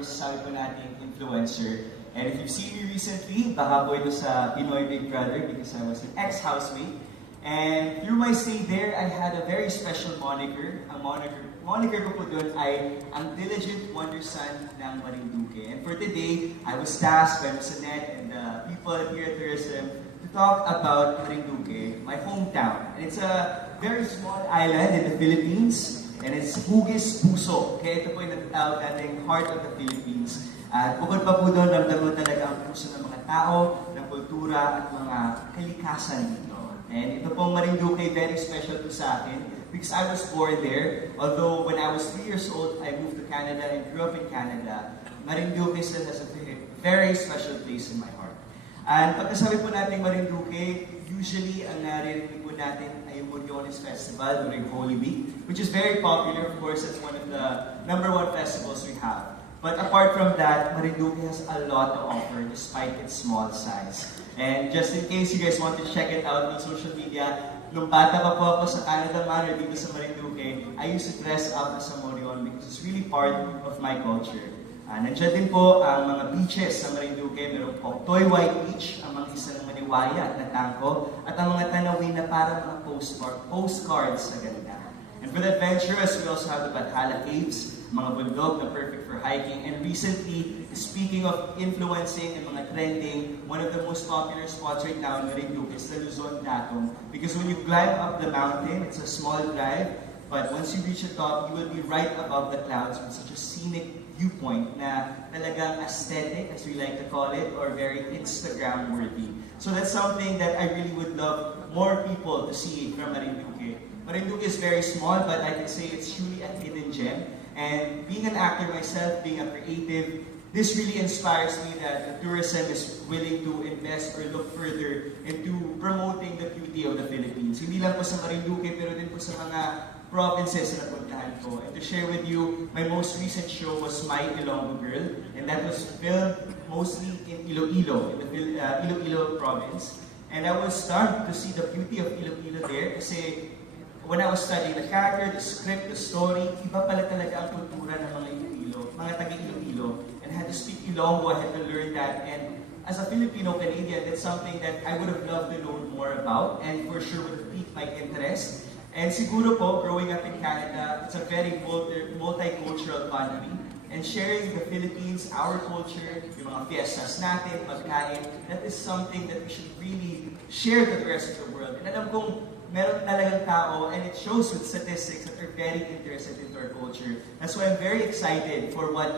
masasabi po natin influencer. And if you've seen me recently, baka po ito sa Pinoy Big Brother because I was an ex-housemate. And through my stay there, I had a very special moniker. Ang moniker ko po doon ay ang Diligent Wonder Son ng Marinduque. And for today, I was tasked by Ms. Annette and the people here at Tourism to talk about Marinduque, my hometown. And it's a very small island in the Philippines, and it's Hugis Puso. Kaya ito po yung natatawag natin Heart of the Philippines. At bukod pa po doon, ramdam mo talaga ang puso ng mga tao, ng kultura at mga kalikasan dito. And ito pong Marinduque, very special to sa akin because I was born there. Although when I was 3 years old, I moved to Canada and grew up in Canada. Marinduque still has a very special place in my heart. And pag nasabi po natin Marinduque, usually ang narinig po natin ay yung Moriones Festival during Holy Week, which is very popular. Of course, it's one of the #1 festivals we have. But apart from that, Marinduque has a lot to offer despite its small size. And just in case you guys want to check it out on social media, nung bata pa po ako sa Canada Man or dito sa Marinduque, I used to dress up as a Morion because it's really part of my culture. Nandiyan din po ang mga beaches sa Marinduque. Meron po Toy White Beach, ang mga isa ng Maniwaya at Natangko, at ang mga tanawin na parang mga postcards sa ganda. And for the adventurous, we also have the Bathala Caves, mga bundok na perfect for hiking. And recently, speaking of influencing and mga trending, one of the most popular spots right now in Marinduque is the Luzon Datong. Because when you climb up the mountain, it's a small drive, but once you reach the top, you will be right above the clouds with such a scenic viewpoint na talagang aesthetic, as we like to call it, or very Instagram-worthy. So that's something that I really would love more people to see from Marinduque. Marinduque is very small, but I can say it's truly a hidden gem. And being an actor myself, being a creative, this really inspires me that the tourism is willing to invest or look further into promoting the beauty of the Philippines. Hindi lang po sa Marinduque, pero din po sa mga provinces na puntahan ko. And to share with you, my most recent show was My Ilonggo Girl, and that was filmed mostly in Iloilo, in the Iloilo province. And I was stunned to see the beauty of Iloilo there kasi when I was studying the character, the script, the story, iba pala talaga ang kultura ng mga Iloilo, mga taga-Iloilo. And I had to speak Ilonggo, I had to learn that. And as a Filipino-Canadian, that's something that I would have loved to know more about, and for sure would have piqued my interest. And siguro po, growing up in Canada, it's a very multicultural country. And sharing the Philippines, our culture, yung mga fiestas natin, pagkain, that is something that we should really share with the rest of the world. And alam kong meron talagang tao, and it shows with statistics that are very interested in our culture. That's why I'm very excited for what